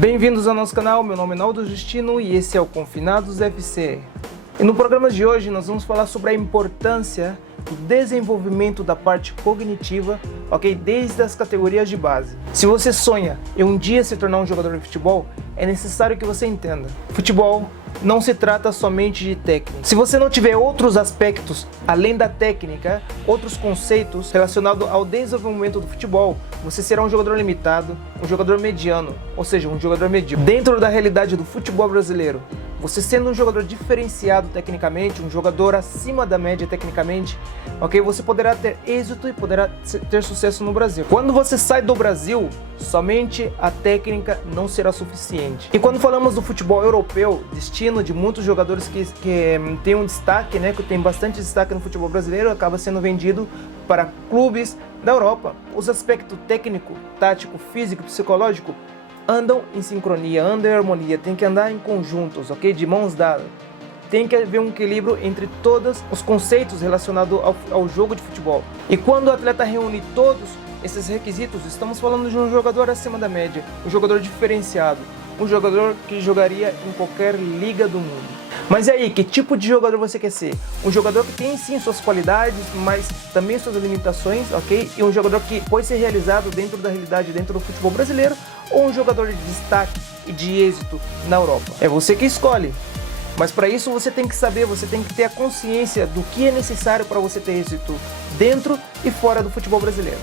Bem-vindos ao nosso canal, meu nome é Naldo Justino e esse é o Confinados FC. E no programa de hoje nós vamos falar sobre a importância do desenvolvimento da parte cognitiva, ok? Desde as categorias de base. Se você sonha em um dia se tornar um jogador de futebol, é necessário que você entenda. Futebol não se trata somente de técnica. Se você não tiver outros aspectos além da técnica, outros conceitos relacionados ao desenvolvimento do futebol, você será um jogador limitado, um jogador mediano, ou seja, um jogador medíocre. Dentro da realidade do futebol brasileiro, você sendo um jogador diferenciado tecnicamente, um jogador acima da média tecnicamente, ok? Você poderá ter êxito e poderá ter sucesso no Brasil. Quando você sai do Brasil, somente a técnica não será suficiente. E quando falamos do futebol europeu, destino de muitos jogadores que tem um destaque, né? Que tem bastante destaque no futebol brasileiro, acaba sendo vendido para clubes da Europa. Os aspectos técnico, tático, físico e psicológico andam em sincronia, andam em harmonia, tem que andar em conjuntos, ok? De mãos dadas. Tem que haver um equilíbrio entre todos os conceitos relacionados ao jogo de futebol. E quando o atleta reúne todos esses requisitos, estamos falando de um jogador acima da média, um jogador diferenciado, um jogador que jogaria em qualquer liga do mundo. Mas e aí, que tipo de jogador você quer ser? Um jogador que tem sim suas qualidades, mas também suas limitações, ok? E um jogador que pode ser realizado dentro da realidade, dentro do futebol brasileiro, ou um jogador de destaque e de êxito na Europa? É você que escolhe. Mas para isso você tem que saber, você tem que ter a consciência do que é necessário para você ter êxito dentro e fora do futebol brasileiro.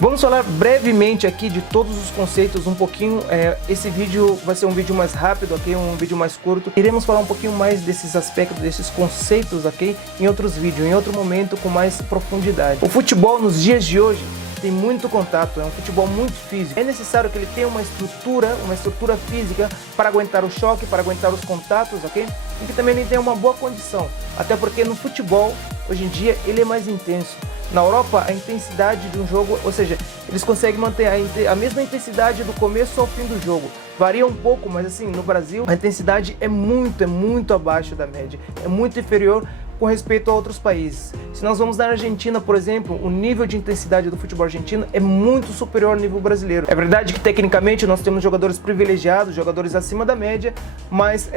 Vamos falar brevemente aqui de todos os conceitos, um pouquinho, esse vídeo vai ser um vídeo mais rápido, ok? Um vídeo mais curto. Iremos falar um pouquinho mais desses aspectos, desses conceitos, ok? Em outros vídeos, em outro momento, com mais profundidade. O futebol nos dias de hoje tem muito contato, é um futebol muito físico. É necessário que ele tenha uma estrutura física para aguentar o choque, para aguentar os contatos, ok? E que também ele tenha uma boa condição, até porque no futebol, hoje em dia, ele é mais intenso. Na Europa, a intensidade de um jogo, ou seja, eles conseguem manter a mesma intensidade do começo ao fim do jogo. Varia um pouco, mas assim, no Brasil, a intensidade é muito abaixo da média, é muito inferior com respeito a outros países. Se nós vamos na Argentina, por exemplo, o nível de intensidade do futebol argentino é muito superior ao nível brasileiro. É verdade que tecnicamente nós temos jogadores privilegiados, jogadores acima da média, mas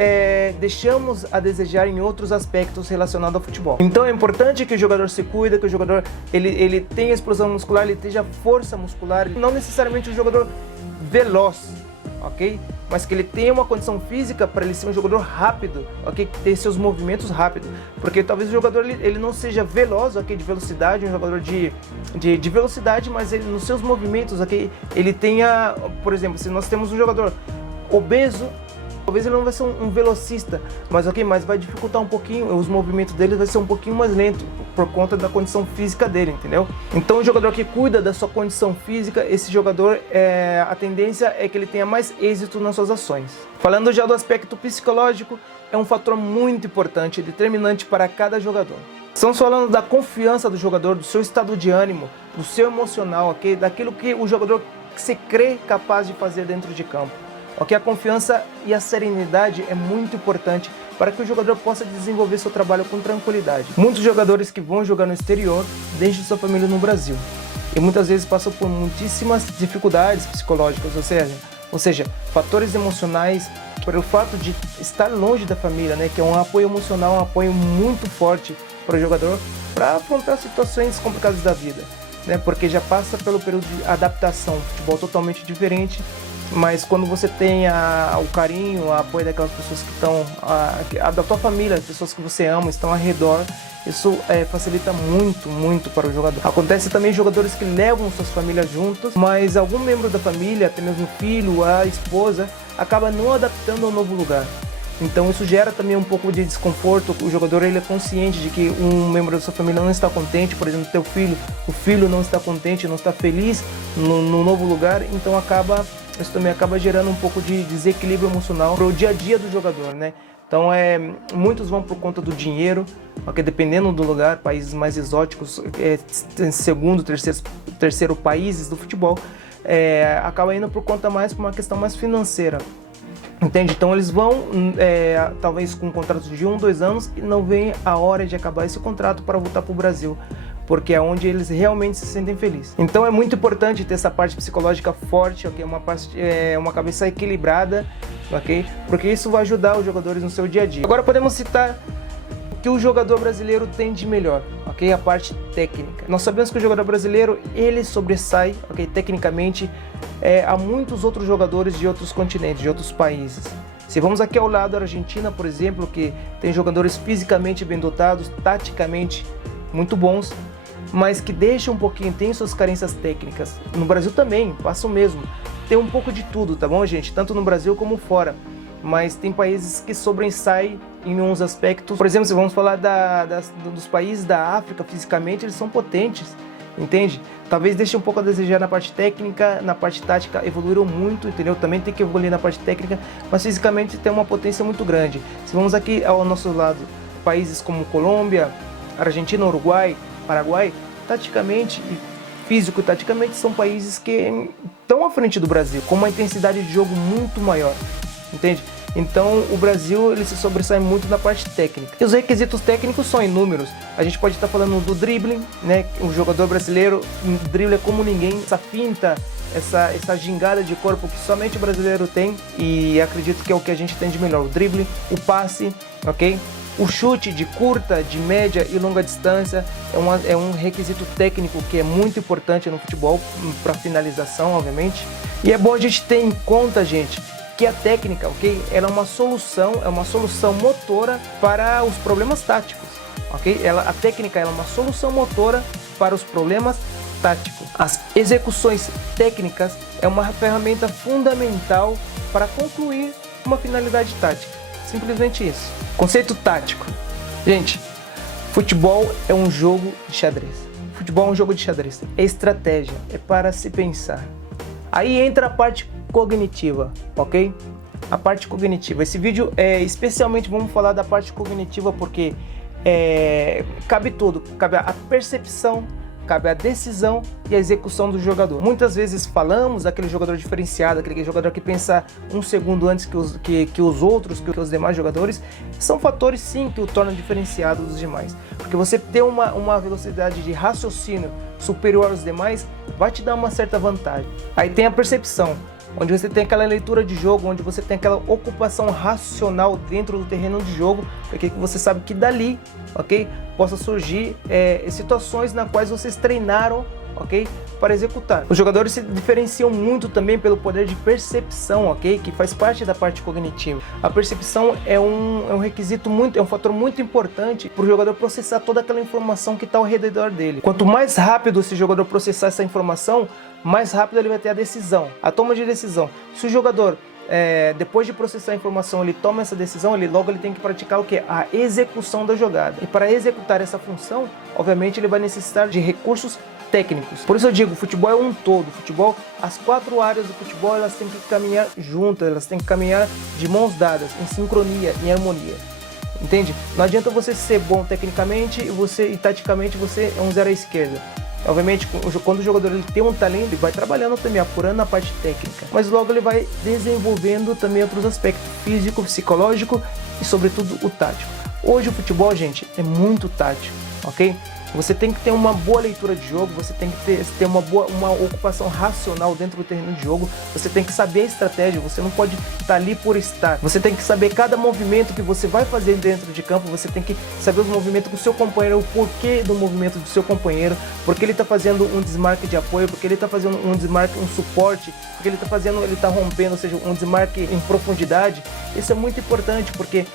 deixamos a desejar em outros aspectos relacionados ao futebol. Então é importante que o jogador se cuida, que o jogador ele tenha explosão muscular, ele tenha força muscular, não necessariamente um jogador veloz, ok? Mas que ele tenha uma condição física para ele ser um jogador rápido, ok? Ter seus movimentos rápidos, porque talvez o jogador ele não seja veloz, ok? De velocidade, um jogador de velocidade, mas ele nos seus movimentos, ok? Ele tenha, por exemplo, se nós temos um jogador obeso, talvez ele não vai ser um velocista, mas ok, mas vai dificultar um pouquinho, os movimentos dele vai ser um pouquinho mais lento por conta da condição física dele, entendeu? Então o jogador que cuida da sua condição física, esse jogador, a tendência é que ele tenha mais êxito nas suas ações. Falando já do aspecto psicológico, é um fator muito importante, determinante para cada jogador. Estamos falando da confiança do jogador, do seu estado de ânimo, do seu emocional, ok? Daquilo que o jogador se crê capaz de fazer dentro de campo. Ok, a confiança e a serenidade é muito importante para que o jogador possa desenvolver seu trabalho com tranquilidade. Muitos jogadores que vão jogar no exterior deixam sua família no Brasil e muitas vezes passam por muitíssimas dificuldades psicológicas, ou seja, fatores emocionais, pelo fato de estar longe da família, né, que é um apoio emocional, um apoio muito forte para o jogador para afrontar situações complicadas da vida, né, porque já passa pelo período de adaptação, futebol totalmente diferente. Mas quando você tem o carinho, o apoio daquelas pessoas que estão, da tua família, as pessoas que você ama, estão ao redor, isso facilita muito para o jogador. Acontece também jogadores que levam suas famílias juntos, mas algum membro da família, até mesmo o filho, a esposa, acaba não adaptando ao novo lugar. Então isso gera também um pouco de desconforto. O jogador ele é consciente de que um membro da sua família não está contente, por exemplo, teu filho, o filho não está contente, não está feliz no novo lugar, então isso também acaba gerando um pouco de desequilíbrio emocional para o dia a dia do jogador, né? Então muitos vão por conta do dinheiro, porque dependendo do lugar, países mais exóticos, segundo, terceiro países do futebol, acaba indo por conta mais por uma questão mais financeira. Entende? Então eles vão, talvez com um contrato de 1, 2 anos, e não vem a hora de acabar esse contrato para voltar para o Brasil. porque é onde eles realmente se sentem felizes. Então é muito importante ter essa parte psicológica forte, ok? Uma cabeça equilibrada, ok? Porque isso vai ajudar os jogadores no seu dia a dia. Agora podemos citar o que o jogador brasileiro tem de melhor, ok? A parte técnica. Nós sabemos que o jogador brasileiro, ele sobressai, ok? Tecnicamente, a muitos outros jogadores de outros continentes, de outros países. Se vamos aqui ao lado da Argentina, por exemplo, que tem jogadores fisicamente bem dotados, taticamente muito bons, mas que deixam um pouquinho, tem suas carências técnicas. No Brasil também, passa o mesmo. Tem um pouco de tudo, tá bom, gente? Tanto no Brasil como fora. Mas tem países que sobressaem em uns aspectos. Por exemplo, se vamos falar dos países da África, fisicamente eles são potentes, entende? Talvez deixe um pouco a desejar na parte técnica, na parte tática evoluíram muito, entendeu? Também tem que evoluir na parte técnica, mas fisicamente tem uma potência muito grande. Se vamos aqui ao nosso lado, países como Colômbia, Argentina, Uruguai, Paraguai, taticamente e físico e taticamente são países que estão à frente do Brasil, com uma intensidade de jogo muito maior, entende? Então o Brasil ele se sobressai muito na parte técnica. E os requisitos técnicos são inúmeros. A gente pode estar falando do dribbling, né? O jogador brasileiro dribla como ninguém, essa finta, essa gingada de corpo que somente o brasileiro tem, e acredito que é o que a gente tem de melhor, o drible, o passe, ok? O chute de curta, de média e longa distância é um requisito técnico que é muito importante no futebol, para finalização, obviamente. E é bom a gente ter em conta, gente, que a técnica, ok? Ela é uma solução motora para os problemas táticos, ok? A técnica é uma solução motora para os problemas táticos. As execuções técnicas é uma ferramenta fundamental para concluir uma finalidade tática. Simplesmente isso. Conceito tático. Gente, futebol é um jogo de xadrez. Futebol é um jogo de xadrez. É estratégia, é para se pensar. Aí entra a parte cognitiva, ok? A parte cognitiva. Esse vídeo especialmente vamos falar da parte cognitiva porque cabe tudo. Cabe a percepção, cabe a decisão e a execução do jogador. Muitas vezes falamos daquele jogador diferenciado, aquele jogador que pensa um segundo antes que os outros, que os demais jogadores. São fatores sim que o tornam diferenciado dos demais. Porque você ter uma velocidade de raciocínio superior aos demais vai te dar uma certa vantagem. Aí tem a percepção, onde você tem aquela leitura de jogo, onde você tem aquela ocupação racional dentro do terreno de jogo, porque você sabe que dali, ok, possa surgir situações nas quais vocês treinaram, ok, para executar. Os jogadores se diferenciam muito também pelo poder de percepção, ok, que faz parte da parte cognitiva. A percepção é um requisito é um fator muito importante para o jogador processar toda aquela informação que está ao redor dele. Quanto mais rápido esse jogador processar essa informação, mais rápido ele vai ter a decisão, a toma de decisão. Se o jogador depois de processar a informação, ele toma essa decisão, ele tem que praticar o que? A execução da jogada. E para executar essa função, obviamente ele vai necessitar de recursos técnicos. Por isso eu digo, o futebol é um todo. O futebol, as 4 áreas do futebol, elas têm que caminhar juntas, elas têm que caminhar de mãos dadas, em sincronia, em harmonia. Entende? Não adianta você ser bom tecnicamente e taticamente você é um zero à esquerda. Obviamente, quando o jogador ele tem um talento, ele vai trabalhando também, apurando a parte técnica. Mas logo ele vai desenvolvendo também outros aspectos, físico, psicológico e sobretudo o tático. Hoje o futebol, gente, é muito tático, ok? Você tem que ter uma boa leitura de jogo, você tem que ter uma ocupação racional dentro do terreno de jogo, você tem que saber a estratégia, você não pode estar ali por estar. Você tem que saber cada movimento que você vai fazer dentro de campo, você tem que saber os movimentos do seu companheiro, o porquê do movimento do seu companheiro, porque ele está fazendo um desmarque de apoio, porque ele está fazendo um desmarque, um suporte, porque ele está rompendo, ou seja, um desmarque em profundidade. Isso é muito importante, porque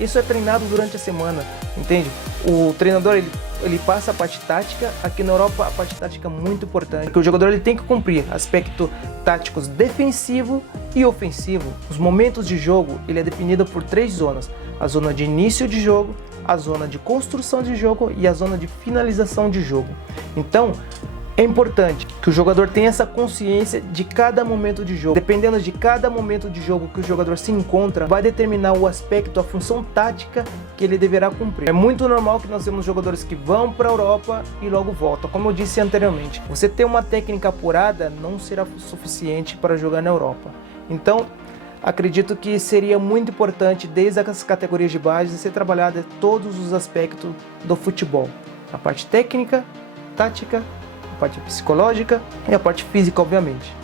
isso é treinado durante a semana, entende? O treinador ele passa a parte tática. Aqui na Europa a parte tática é muito importante, porque o jogador ele tem que cumprir aspectos táticos defensivo e ofensivo. Os momentos de jogo ele é definido por 3 zonas: a zona de início de jogo, a zona de construção de jogo e a zona de finalização de jogo. Então é importante que o jogador tenha essa consciência de cada momento de jogo. Dependendo de cada momento de jogo que o jogador se encontra, vai determinar o aspecto, a função tática que ele deverá cumprir. É muito normal que nós temos jogadores que vão para a Europa e logo voltam. Como eu disse anteriormente, você ter uma técnica apurada não será suficiente para jogar na Europa. Então, acredito que seria muito importante, desde as categorias de base, ser trabalhado todos os aspectos do futebol. A parte técnica, tática, a parte psicológica e a parte física, obviamente.